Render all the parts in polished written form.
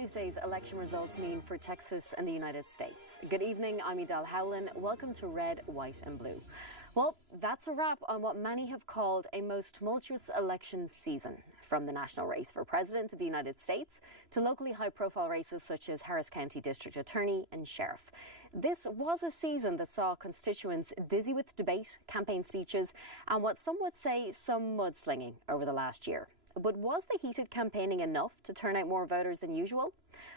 Tuesday's election results mean for Texas and the United States. Good evening, I'm Edel Howland. Welcome to Red, White and Blue. Well, that's a wrap on what many have called a most tumultuous election season. From the national race for President of the United States to locally high-profile races such as Harris County District Attorney and Sheriff. This was a season that saw constituents dizzy with debate, campaign speeches and what some would say some mudslinging over the last year. But was the heated campaigning enough to turn out more voters than usual?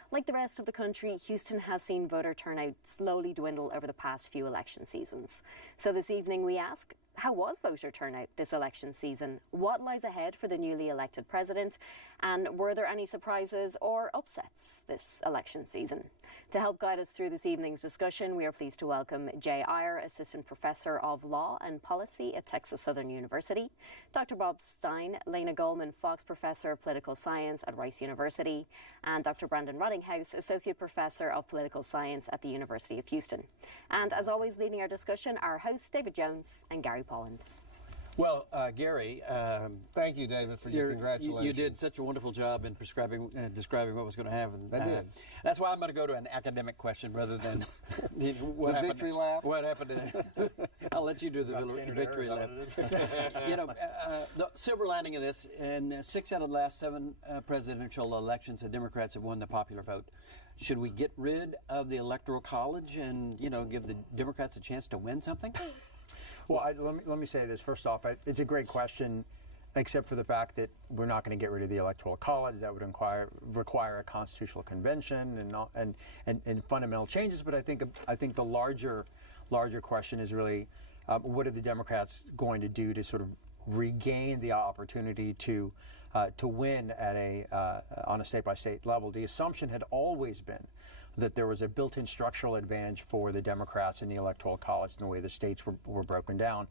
Like the rest of the country, Houston has seen voter turnout slowly dwindle over the past few election seasons. So this evening we ask, how was voter turnout this election season? What lies ahead for the newly elected president? And were there any surprises or upsets this election season? To help guide us through this evening's discussion, we are pleased to welcome Jay Eyre, Assistant Professor of Law and Policy at Texas Southern University, Dr. Bob Stein, Lena Goldman Fox Professor of Political Science at Rice University, and Dr. Brandon Rottinghouse, Associate Professor of Political Science at the University of Houston. And as always, leading our discussion, our hosts, David Jones and Gary Polland. Well, Gary, thank you, David, for your congratulations. You did such a wonderful job in describing what was going to happen. I did. That's why I'm going to go to an academic question rather than what happened, victory lap. What happened? I'll let you do the victory lap. The silver lining of this, in 6 out of the last 7 presidential elections, the Democrats have won the popular vote. Should we get rid of the Electoral College and give the Democrats a chance to win something? Well, let me say this. First off, it's a great question, except for the fact that we're not going to get rid of the Electoral College. That would require a constitutional convention and fundamental changes. But I think the larger question is really what are the Democrats going to do to sort of regain the opportunity to win at on a state-by-state level. The assumption had always been that there was a built-in structural advantage for the Democrats in the Electoral College in the way the states were broken down.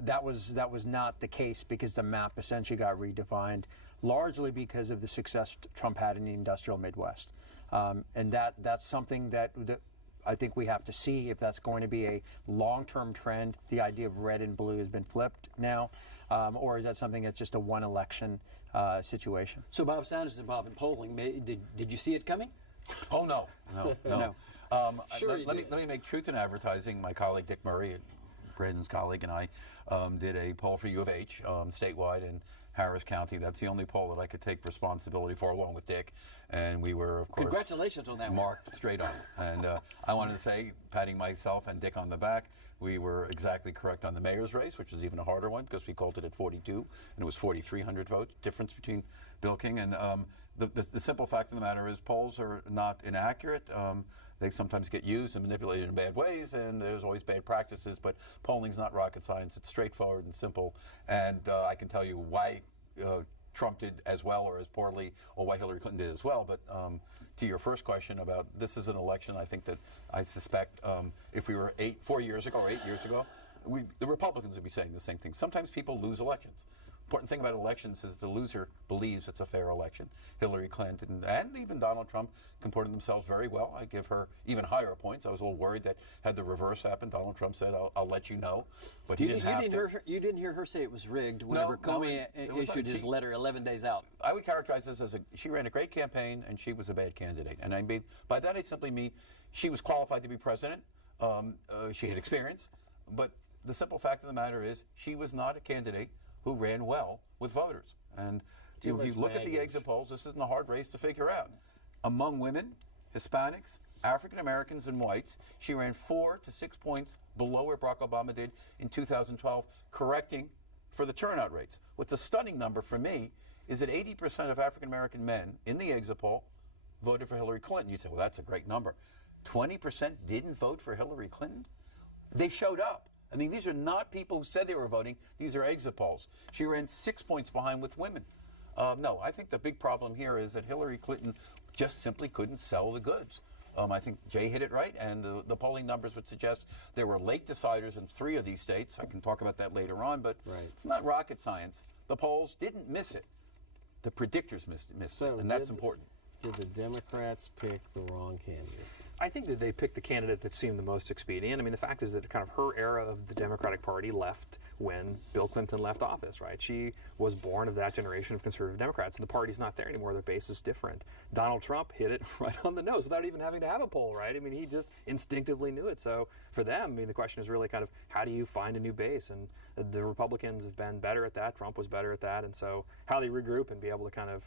That was not the case because the map essentially got redefined, largely because of the success Trump had in the industrial Midwest. And that's something that I think we have to see if that's going to be a long-term trend. The idea of red and blue has been flipped now, or is that something that's just a one-election situation? So Bob Sanders and Bob in polling, did you see it coming? Oh, no. Sure let me make truth in advertising. My colleague Dick Murray, Brandon's colleague, and I did a poll for U of H statewide in Harris County. That's the only poll that I could take responsibility for, along with Dick. And we were, of course, congratulations on that marked straight on. And I wanted to say, patting myself and Dick on the back, we were exactly correct on the mayor's race, which was even a harder one because we called it at 42, and it was 4,300 votes difference between Bill King. And the simple fact of the matter is polls are not inaccurate. They sometimes get used and manipulated in bad ways, and there's always bad practices, but polling's not rocket science. It's straightforward and simple. And I can tell you why Trump did as well or as poorly, or why Hillary Clinton did as well. But to your first question about this is an election, I think that I suspect if we were 4 years ago or 8 years ago, the Republicans would be saying the same thing. Sometimes people lose elections. Important thing about elections is the loser believes it's a fair election. Hillary Clinton and even Donald Trump comported themselves very well. I give her even higher points. I was a little worried that had the reverse happened, Donald Trump said, I'll let you know. But he didn't have to. You didn't hear her say it was rigged whenever Comey issued his letter 11 days out. I would characterize this as she ran a great campaign and she was a bad candidate. And by that I simply mean she was qualified to be president. She had experience. But the simple fact of the matter is she was not a candidate who ran well with voters. And if you look at the exit polls, this isn't a hard race to figure out. Among women, Hispanics, African Americans, and whites, she ran 4 to 6 points below where Barack Obama did in 2012, correcting for the turnout rates. What's a stunning number for me is that 80% of African American men in the exit poll voted for Hillary Clinton. You say, well, that's a great number. 20% didn't vote for Hillary Clinton? They showed up. I mean, these are not people who said they were voting. These are exit polls. She ran 6 points behind with women. No, I think the big problem here is that Hillary Clinton just simply couldn't sell the goods. I think Jay hit it right, and the polling numbers would suggest there were late deciders in 3 of these states. I can talk about that later on, but It's not rocket science. The polls didn't miss it. The predictors missed it, and that's important. Did the Democrats pick the wrong candidate? I think that they picked the candidate that seemed the most expedient. I mean, the fact is that kind of her era of the Democratic Party left when Bill Clinton left office, right? She was born of that generation of conservative Democrats, and the party's not there anymore. Their base is different. Donald Trump hit it right on the nose without even having to have a poll, right? I mean, he just instinctively knew it. So for them, I mean, the question is really kind of how do you find a new base? And the Republicans have been better at that. Trump was better at that. And so how they regroup and be able to kind of,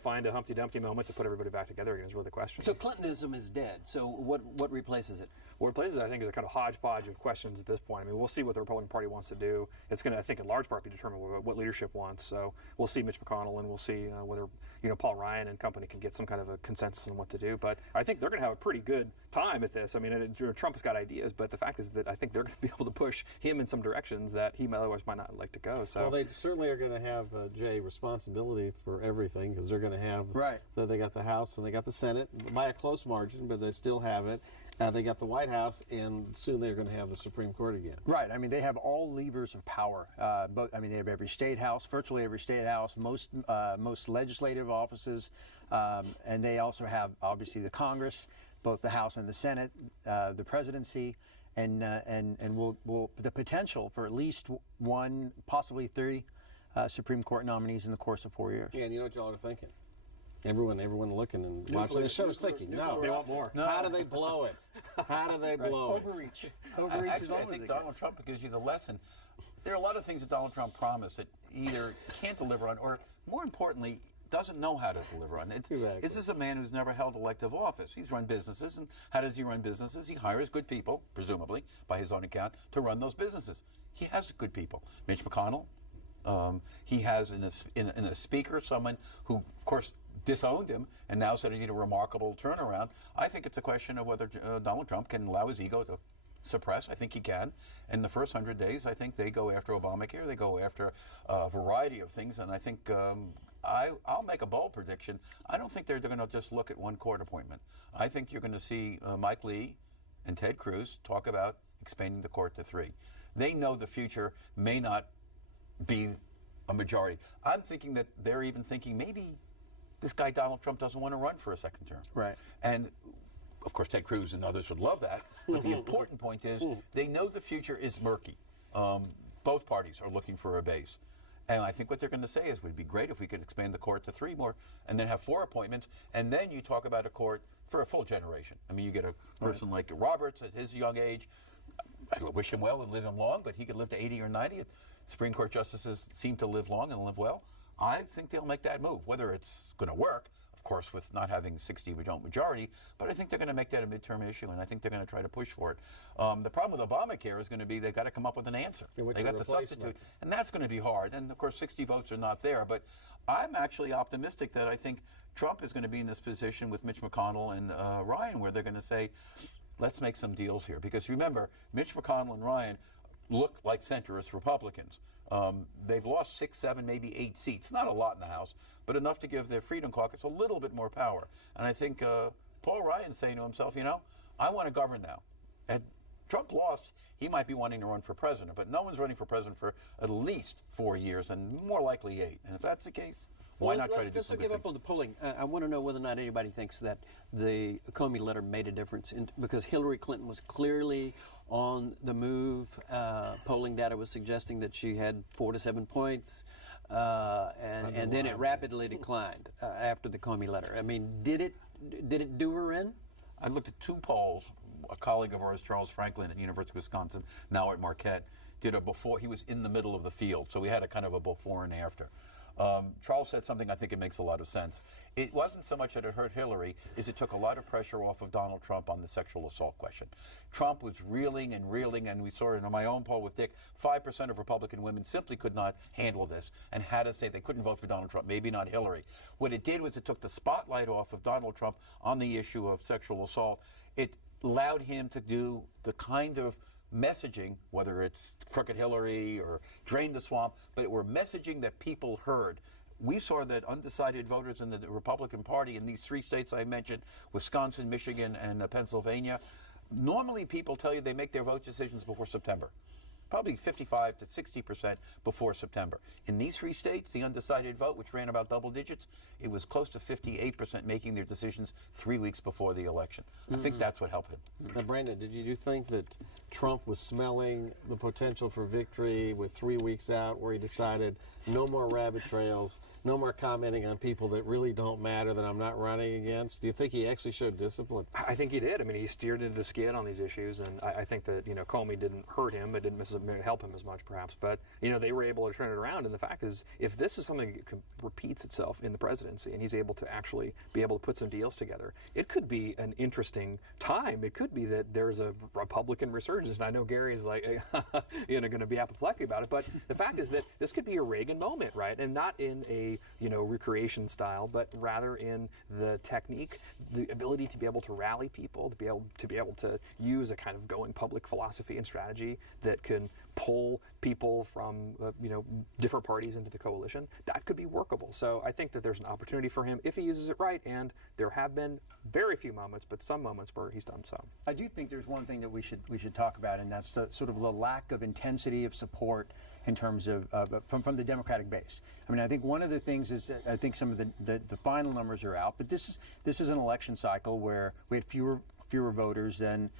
find a Humpty Dumpty moment to put everybody back together again is really the question. So Clintonism is dead. So what replaces it? What replaces it, I think, is a kind of hodgepodge of questions at this point. I mean, we'll see what the Republican Party wants to do. It's going to, I think, in large part be determined what leadership wants. So we'll see Mitch McConnell, and we'll see whether Paul Ryan and company can get some kind of a consensus on what to do. But I think they're going to have a pretty good time at this. I mean, Trump has got ideas, but the fact is that I think they're going to be able to push him in some directions that he otherwise might not like to go. So well, they certainly are going to have Jay responsibility for everything because they're going to have they got the House and they got the Senate by a close margin, but they still have it. They got the White House, and soon they're going to have the Supreme Court again. Right. I mean, they have all levers of power. They have every state house, virtually every state house, most legislative offices, and they also have obviously the Congress, both the House and the Senate, the presidency, and will the potential for at least one, possibly three, Supreme Court nominees in the course of 4 years. Yeah, and you know what y'all are thinking? Everyone looking and watching the show is thinking, no. They want more. No. How do they blow it? How do they blow it? Overreach. Actually, I think Donald Trump gives you the lesson. There are a lot of things that Donald Trump promised that either can't deliver on or, more importantly, doesn't know how to deliver on. This is a man who's never held elective office. He's run businesses, and how does he run businesses? He hires good people, presumably, by his own account, to run those businesses. He has good people. Mitch McConnell. He has in a speaker someone who, of course, disowned him and now said he did a remarkable turnaround. I think it's a question of whether Donald Trump can allow his ego to suppress. I think he can. In the first 100 days, I think they go after Obamacare. They go after a variety of things, and I think I'll make a bold prediction. I don't think they're going to just look at one court appointment. I think you're going to see Mike Lee and Ted Cruz talk about expanding the court to 3. They know the future may not be a majority. I'm thinking that they're even thinking maybe this guy Donald Trump doesn't want to run for a second term. Right. And of course Ted Cruz and others would love that. But the important point is they know the future is murky. Both parties are looking for a base. And I think what they're going to say is it would be great if we could expand the court to 3 more and then have 4 appointments. And then you talk about a court for a full generation. I mean, you get a person like Roberts at his young age. I wish him well and live him long, but he could live to 80 or 90. Supreme Court justices seem to live long and live well. I think they'll make that move. Whether it's going to work, of course, with not having 60 majority, but I think they're going to make that a midterm issue, and I think they're going to try to push for it. The problem with Obamacare is going to be they've got to come up with an answer. They got to substitute, and that's going to be hard. And of course, 60 votes are not there. But I'm actually optimistic that I think Trump is going to be in this position with Mitch McConnell and Ryan, where they're going to say, let's make some deals here. Because remember, Mitch McConnell and Ryan look like centrist Republicans. They've lost 6, 7, maybe 8 seats. Not a lot in the House, but enough to give their Freedom Caucus a little bit more power. And I think Paul Ryan's saying to himself, I want to govern now. And Trump lost. He might be wanting to run for president, but no one's running for president for at least 4 years, and more likely 8. And if that's the case, why not try to do something? Let's give up on the polling. I want to know whether or not anybody thinks that the Comey letter made a difference because Hillary Clinton was clearly on the move. Polling data was suggesting that she had 4 to 7 points, and then it rapidly declined after the Comey letter. I mean, did it do her in? I looked at 2 polls. A colleague of ours, Charles Franklin at the University of Wisconsin, now at Marquette, did a before. He was in the middle of the field, so we had a kind of a before and after. Charles said something I think it makes a lot of sense. It wasn't so much that it hurt Hillary, is it took a lot of pressure off of Donald Trump on the sexual assault question. Trump was reeling, and we saw it in my own poll with Dick, 5% of Republican women simply could not handle this and had to say they couldn't vote for Donald Trump, maybe not Hillary. What it did was it took the spotlight off of Donald Trump on the issue of sexual assault. It allowed him to do the kind of messaging, whether it's Crooked Hillary or Drain the Swamp, but it were messaging that people heard. We saw that undecided voters in the Republican Party in these 3 states I mentioned, Wisconsin, Michigan, and Pennsylvania, normally people tell you they make their vote decisions before September. probably 55 to 60% before September. In these 3 states, the undecided vote, which ran about double digits, it was close to 58% making their decisions 3 weeks before the election. I think that's what helped him. Now, Brandon, did you think that Trump was smelling the potential for victory with 3 weeks out, where he decided no more rabbit trails, no more commenting on people that really don't matter that I'm not running against? Do you think he actually showed discipline? I think he did. I mean, he steered into the skid on these issues, and I think that, Comey didn't hurt him. It didn't help him as much, perhaps. But, they were able to turn it around. And the fact is, if this is something that repeats itself in the presidency and he's able to actually be able to put some deals together, it could be an interesting time. It could be that there's a Republican resurgence. And I know Gary is like, going to be apoplectic about it. But the fact is that this could be a Reagan moment, right? And not in a, recreation style, but rather in the technique, the ability to be able to rally people, to be able to use a kind of going public philosophy and strategy that can pull people from different parties into the coalition. That could be workable. So I think that there's an opportunity for him if he uses it right, and there have been very few moments, but some moments where he's done so. I do think there's one thing that we should talk about, and that's the sort of the lack of intensity of support in terms of from the Democratic base. I mean, I think one of the things is I think some of the final numbers are out, but this is an election cycle where we had fewer voters than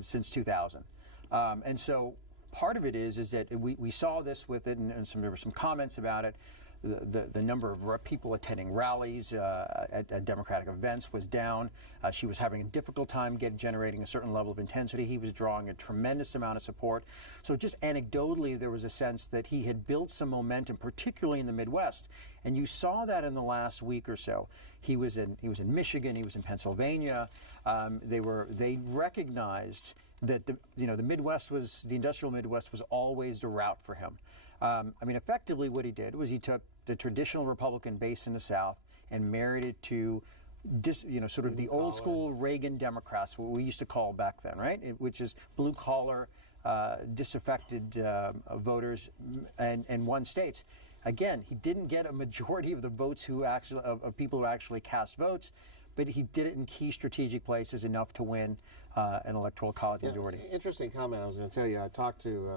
since 2000. And so part of it is that we saw this with it, and there were some comments about it. The number of people attending rallies at Democratic events was down. She was having a difficult time generating a certain level of intensity. He was drawing a tremendous amount of support. So just anecdotally, there was a sense that he had built some momentum, particularly in the Midwest. And you saw that in the last week or so. He was in Michigan. He was in Pennsylvania. They recognized that the industrial Midwest was always the route for him. I mean, effectively what he did was he took the traditional Republican base in the South and married it to sort of the old school Reagan Democrats, what we used to call back then, right? Which is blue collar, disaffected voters and won states. Again, he didn't get a majority of the votes of people who actually cast votes, but he did it in key strategic places enough to win an electoral college majority. Interesting comment. I was going to tell you, I talked to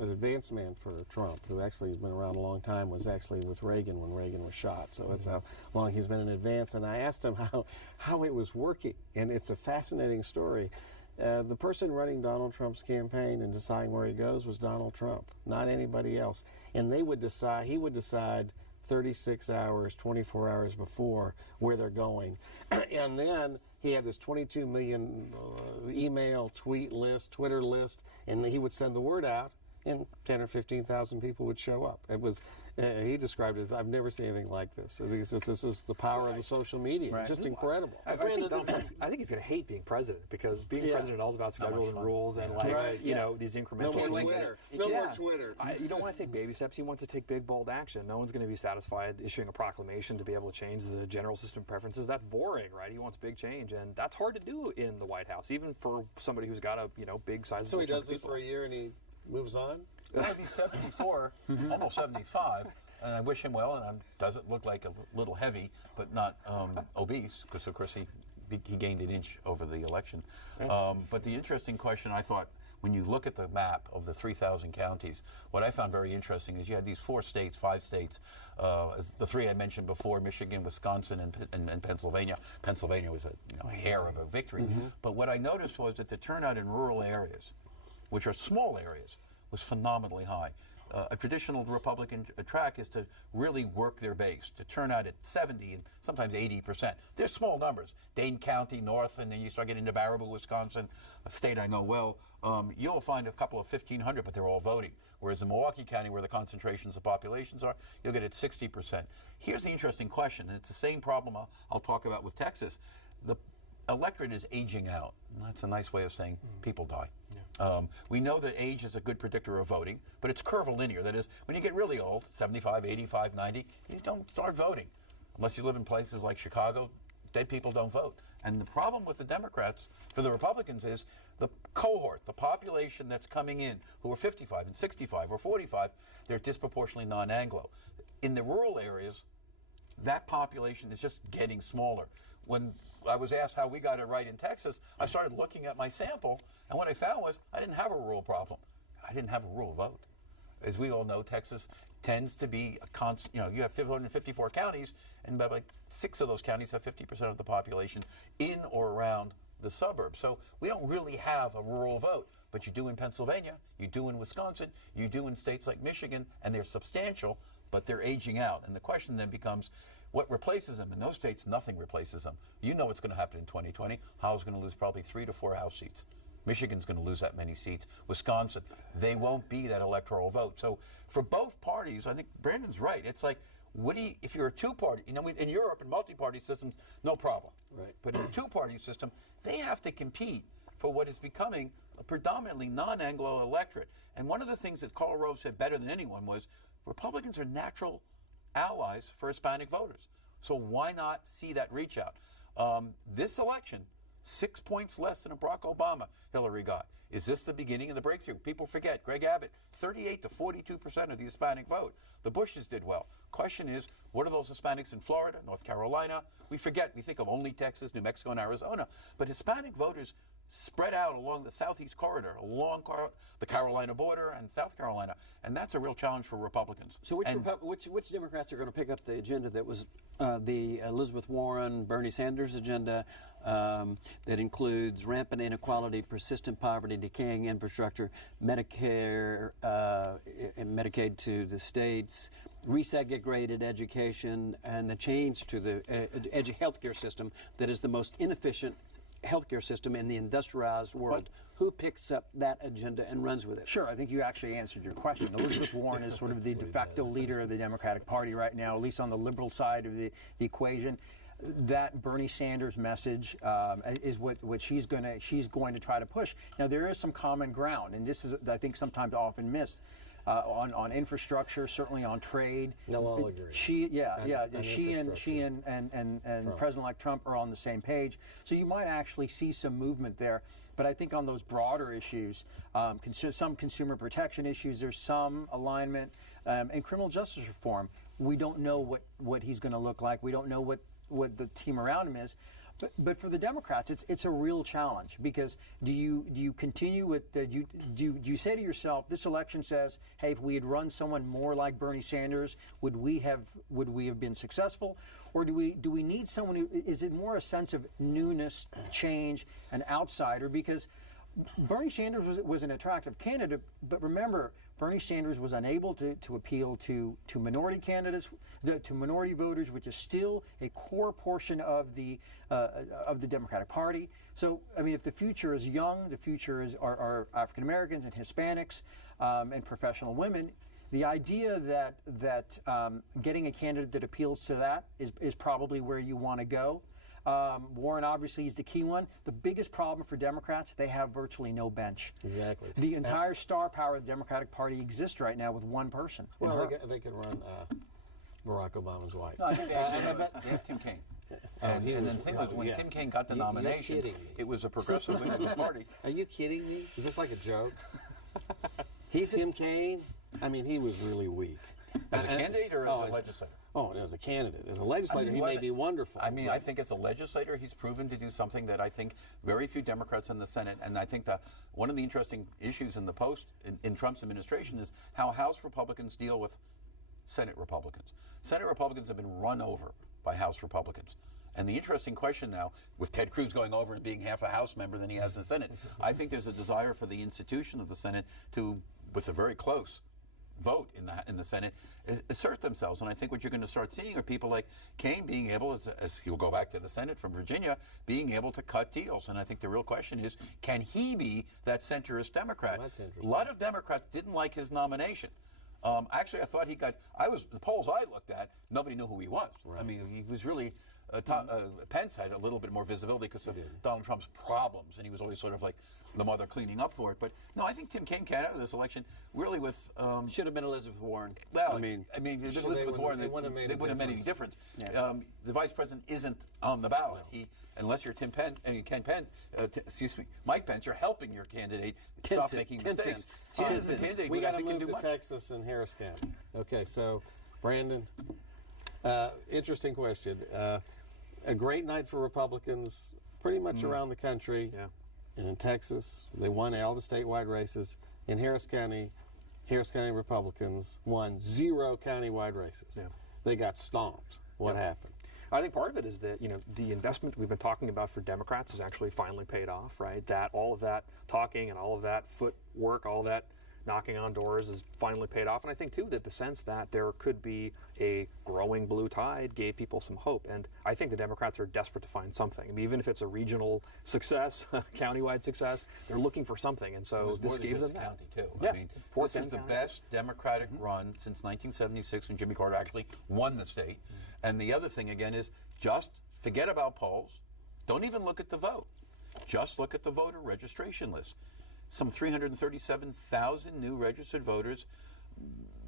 an advance man for Trump, who actually has been around a long time, was actually with Reagan when Reagan was shot. So that's how long he's been in advance. And I asked him how it was working. And it's a fascinating story. The person running Donald Trump's campaign and deciding where he goes was Donald Trump, not anybody else. And he would decide 36 hours, 24 hours before where they're going. And then he had this 22 million email, tweet list, Twitter list, and he would send the word out, and 10 or 15,000 people would show up. It was, he described it as, I've never seen anything like this. This is the power of the social media. Right. It's just incredible. I think he's going to hate being president, because being president is all about schedules and rules and these incremental things. No more Twitter. You don't want to take baby steps. He wants to take big, bold action. No one's going to be satisfied issuing a proclamation to be able to change the general system preferences. That's boring, right? He wants big change, and that's hard to do in the White House, even for somebody who's got a big size. So he does it for a year and he moves on? Well, he's 74, almost 75, and I wish him well, and doesn't look like a little heavy, but not obese, because, of course, he gained an inch over the election. But the interesting question, I thought, when you look at the map of the 3,000 counties, what I found very interesting is you had these 5 states, the 3 I mentioned before, Michigan, Wisconsin, and Pennsylvania. Pennsylvania was a hair of a victory. But what I noticed was that the turnout in rural areas, which are small areas, was phenomenally high. A traditional Republican track is to really work their base, to turn out at 70 and sometimes 80%. They're small numbers. Dane County, north, and then you start getting into Baraboo, Wisconsin, a state I know well. You'll find a couple of 1,500, but they're all voting. Whereas in Milwaukee County, where the concentrations of populations are, you'll get at 60%. Here's the interesting question, and it's the same problem I'll talk about with Texas. The electorate is aging out. And that's a nice way of saying people die. Yeah. We know that age is a good predictor of voting, but it's curvilinear. That is, when you get really old, 75, 85, 90, you don't start voting. Unless you live in places like Chicago, dead people don't vote. And the problem with the Democrats, for the Republicans, is the cohort, the population that's coming in, who are 55 and 65 or 45, they're disproportionately non-Anglo. In the rural areas, that population is just getting smaller. When I was asked how we got it right in Texas, I started looking at my sample, and what I found was I didn't have a rural problem. didn't have a rule of vote. As we all know, Texas tends to be a constant. You have 554 counties, and about like 6 of those counties have 50% of the population in or around the suburbs. So we don't really have a rural vote. But you do in Pennsylvania, you do in Wisconsin, you do in states like Michigan, and they're substantial, but they're aging out. And the question then becomes, what replaces them? In those states, nothing replaces them. You know what's going to happen in 2020. Howe's going to lose probably 3 to 4 House seats. Michigan's going to lose that many seats. Wisconsin, they won't be that electoral vote. So for both parties, I think Brandon's right. It's like, if you're a two-party, in Europe, in multi-party systems, no problem. Right. But in a two-party system, they have to compete for what is becoming a predominantly non-Anglo electorate. And one of the things that Karl Rove said better than anyone was, Republicans are natural allies for Hispanic voters. So why not see that reach out? This election, 6 points less than a Barack Obama Hillary got. Is this the beginning of the breakthrough? People forget, Greg Abbott, 38 to 42% of the Hispanic vote. The Bushes did well. Question is, what are those Hispanics in Florida, North Carolina? We forget, we think of only Texas, New Mexico, and Arizona. But Hispanic voters spread out along the southeast corridor, along the Carolina border and South Carolina, and that's a real challenge for Republicans. So which Democrats are going to pick up the agenda that was the Elizabeth Warren, Bernie Sanders agenda that includes rampant inequality, persistent poverty, decaying infrastructure, Medicare and Medicaid to the states, resegregated education, and the change to the healthcare system that is the most inefficient healthcare system in the industrialized world? Who picks up that agenda and runs with it? Sure, I think you actually answered your question. Elizabeth Warren is sort of the de facto leader of the Democratic Party right now, at least on the liberal side of the equation. That Bernie Sanders message is what she's going to try to push. Now, there is some common ground, and this is, I think, sometimes often missed. On infrastructure, certainly on trade. No, I'll agree. She and President-elect Trump are on the same page. So you might actually see some movement there. But I think on those broader issues, some consumer protection issues, there's some alignment. And criminal justice reform, we don't know what he's going to look like. We don't know what the team around him is. But for the Democrats, it's a real challenge, because do you continue with do you say to yourself, this election says, hey, if we had run someone more like Bernie Sanders, would we have been successful, or do we need someone who is it more a sense of newness, change, an outsider? Because Bernie Sanders was an attractive candidate, but remember, Bernie Sanders was unable to appeal to minority candidates, to minority voters, which is still a core portion of the Democratic Party. So, I mean, if the future is young, the future are African Americans and Hispanics and professional women. The idea that getting a candidate that appeals to that is probably where you want to go. Warren obviously is the key one. The biggest problem for Democrats, they have virtually no bench. Exactly. The entire star power of the Democratic Party exists right now with one person. Well, they could run Barack Obama's wife. No, I think they have Tim Kaine. And then the thing was, when Tim Kaine got the nomination, it was a progressive wing of the party. Are you kidding me? Is this like a joke? He's Tim Kaine. I mean, he was really weak. As a candidate or as a legislator? Oh, as a candidate. As a legislator, he may be wonderful. I mean, I think as a legislator, he's proven to do something that I think very few Democrats in the Senate, and I think that one of the interesting issues in the in Trump's administration is how House Republicans deal with Senate Republicans. Senate Republicans have been run over by House Republicans. And the interesting question now, with Ted Cruz going over and being half a House member than he has in the Senate, I think there's a desire for the institution of the Senate to, with a very close vote in the Senate, assert themselves. And I think what you're going to start seeing are people like Kaine being able, as he'll go back to the Senate from Virginia, being able to cut deals. And I think the real question is, can he be that centrist Democrat? Well, that's interesting. A lot of Democrats didn't like his nomination. Actually, I thought the polls I looked at, nobody knew who he was. Right. I mean, he was really, Pence had a little bit more visibility because of Donald Trump's problems, and he was always sort of like the mother cleaning up for it. But no, I think Tim Kaine came out of this election really with... should have been Elizabeth Warren. Well, I mean Elizabeth Warren, they wouldn't have made any difference. Yeah. The vice president isn't on the ballot. No. Unless you're Mike Pence, you're helping your candidate stop making mistakes. We got to move to Texas and Harris County. Okay, so Brandon, interesting question. A great night for Republicans pretty much around the country. Yeah. And in Texas, they won all the statewide races. in Harris County Republicans won 0 countywide races. Yeah. They got stomped. What happened? I think part of it is that the investment we've been talking about for Democrats has actually finally paid off, right? That all of that talking and all of that footwork, all that knocking on doors has finally paid off. And I think too that the sense that there could be a growing blue tide gave people some hope. And I think the Democrats are desperate to find something. I mean, even if it's a regional success, countywide success, they're looking for something. And so this gave them that. County too. Yeah. I mean, Fort this is the Bend best Democratic run since 1976 when Jimmy Carter actually won the state. And the other thing again is just forget about polls. Don't even look at the vote. Just look at the voter registration list. Some 337,000 new registered voters,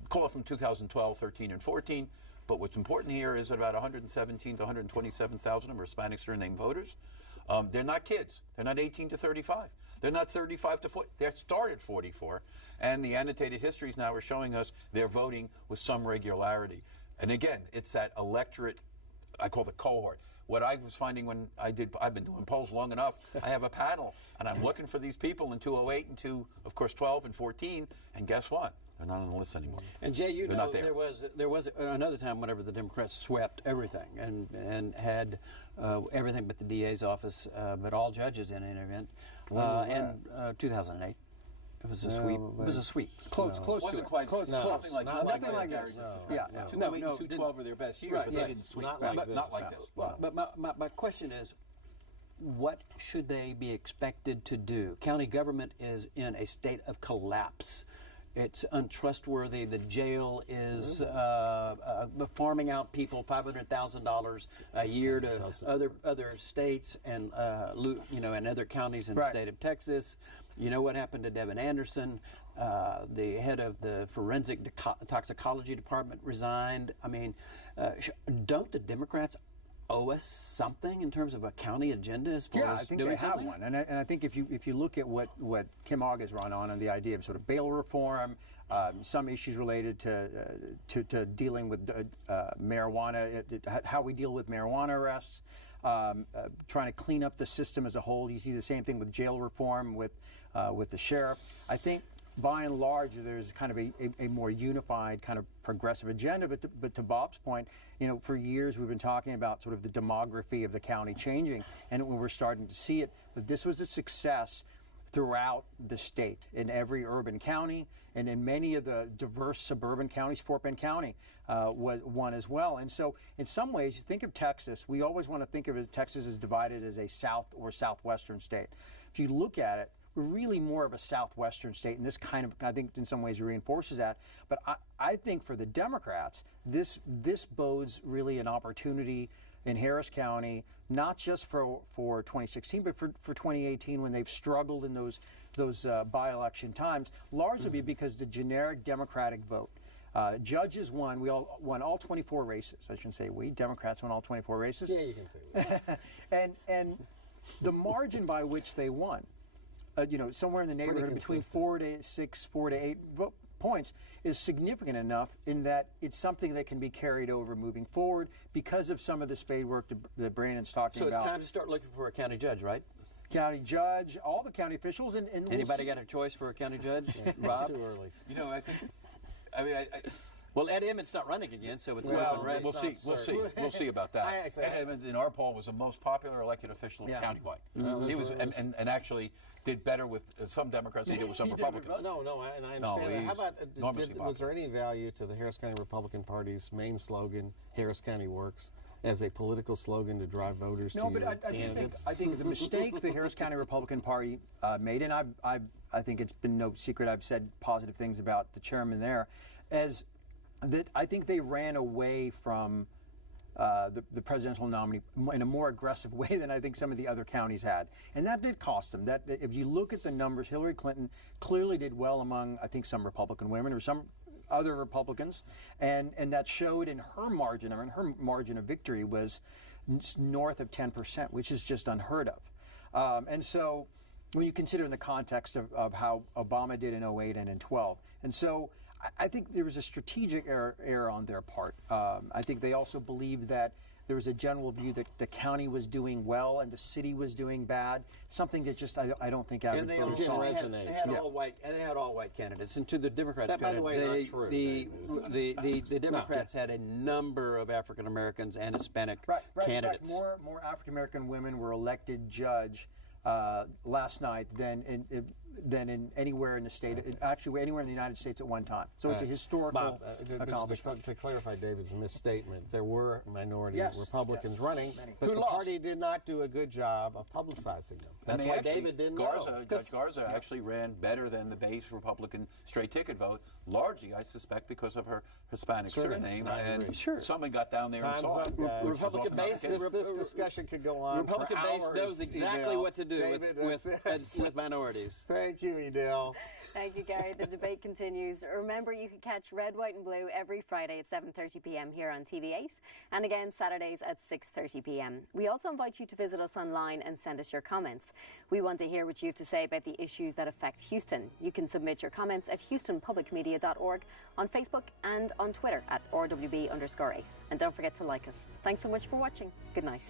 call it from 2012, 13, and 14. But what's important here is that about 117 to 127,000 of them are Hispanic surname voters. They're not kids. They're not 18 to 35. They're not 35 to 40. They're started 44. And the annotated histories now are showing us they're voting with some regularity. And again, it's that electorate, I call the cohort. What I was finding when I've been doing polls long enough, I have a panel, and I'm looking for these people in 2008 and of course, 12 and 14, and guess what? They're not on the list anymore. And Jay, They're not there. there was another time whenever the Democrats swept everything and had everything but the DA's office, but all judges in an event. In 2008. It was a sweep. It was a sweep. Close to Wasn't it. quite Close. nothing like nothing like that. this. Yeah. 208 No, and 212 were their best years, right, but they right. didn't sweep. Not like but this. not like this. Well, but my question is, what should they be expected to do? County government is in a state of collapse. It's untrustworthy. The jail is farming out people $500,000 a year to other states and and other counties in the state of Texas. You know what happened to Devin Anderson? The head of the forensic toxicology department resigned. I mean, don't the Democrats owe us something in terms of a county agenda as far as I think doing they something? have one, and I think if you look at what Kim Ogg has run on the idea of sort of bail reform, some issues related to dealing with marijuana, how we deal with marijuana arrests, trying to clean up the system as a whole. You see the same thing with jail reform with the sheriff. I think by and large, there's kind of a more unified kind of progressive agenda. But to Bob's point, for years we've been talking about sort of the demography of the county changing, and we're starting to see it. But this was a success throughout the state, in every urban county, and in many of the diverse suburban counties. Fort Bend County was one as well. And so in some ways, you think of Texas, we always want to think of Texas as divided as a south or southwestern state. If you look at it, we're really more of a southwestern state, and this kind of, I think, in some ways reinforces that. But I think for the Democrats, this bodes really an opportunity in Harris County, not just for 2016, but for 2018, when they've struggled in those by-election times, largely because the generic Democratic vote. Judges won. We all won all 24 races. I shouldn't say we. Democrats won all 24 races. Yeah, you can say we. and the margin by which they won, somewhere in the neighborhood between 4 to 6, 4 to 8 points, is significant enough in that it's something that can be carried over moving forward because of some of the spade work that Brandon's talking about. So it's time to start looking for a county judge, right? County judge, all the county officials, and anybody got a choice for a county judge? Rob? Too early. I think. I mean, well, Ed Emmett's not running again, so it's well, open race. we'll see. We'll see about that. Ed Emmett, in our poll, was the most popular elected official countywide. He was, and actually did better with some Democrats than he did with some Republicans. No, I understand that. How about, was there any value to the Harris County Republican Party's main slogan, Harris County Works, as a political slogan to drive voters to your candidates? I think the mistake the Harris County Republican Party made, and I think it's been no secret, I've said positive things about the chairman there, as that I think they ran away from the presidential nominee in a more aggressive way than I think some of the other counties had. And that did cost them. That, if you look at the numbers, Hillary Clinton clearly did well among, I think, some Republican women or some other Republicans. And that showed in her margin. I mean, her margin of victory was north of 10%, which is just unheard of. And so when you consider in the context of how Obama did in 2008 and in 2012. And so I think there was a strategic error on their part. I think they also believed that there was a general view that the county was doing well and the city was doing bad. Something that just I don't think average And they, voters all saw. had, they had all white, and they had all white candidates. And to the Democrats' That, by the credit, way, not true, the Democrats had a number of African Americans and Hispanic candidates. In fact, more African American women were elected judge last night than in anywhere in the state, actually anywhere in the United States at one time. So it's a historical accomplishment. To clarify David's misstatement, there were minority Yes, Republicans yes. running, Many. but Who the lost. party did not do a good job of publicizing them. That's And why actually, David didn't Judge Garza actually ran better than the base Republican straight ticket vote, largely, I suspect, because of her Hispanic surname. I And agree. someone got down there and Time's saw up, it. guys. which is Republican often not the base, case. This discussion could go on. Republican for base hours, knows exactly Edel. what to do David, with minorities. Thank you, Edel. Thank you, Gary. The debate continues. Remember, you can catch Red, White and Blue every Friday at 7:30 p.m. here on TV8 and again Saturdays at 6:30 p.m. We also invite you to visit us online and send us your comments. We want to hear what you have to say about the issues that affect Houston. You can submit your comments at houstonpublicmedia.org, on Facebook and on Twitter at RWB_8. And don't forget to like us. Thanks so much for watching. Good night.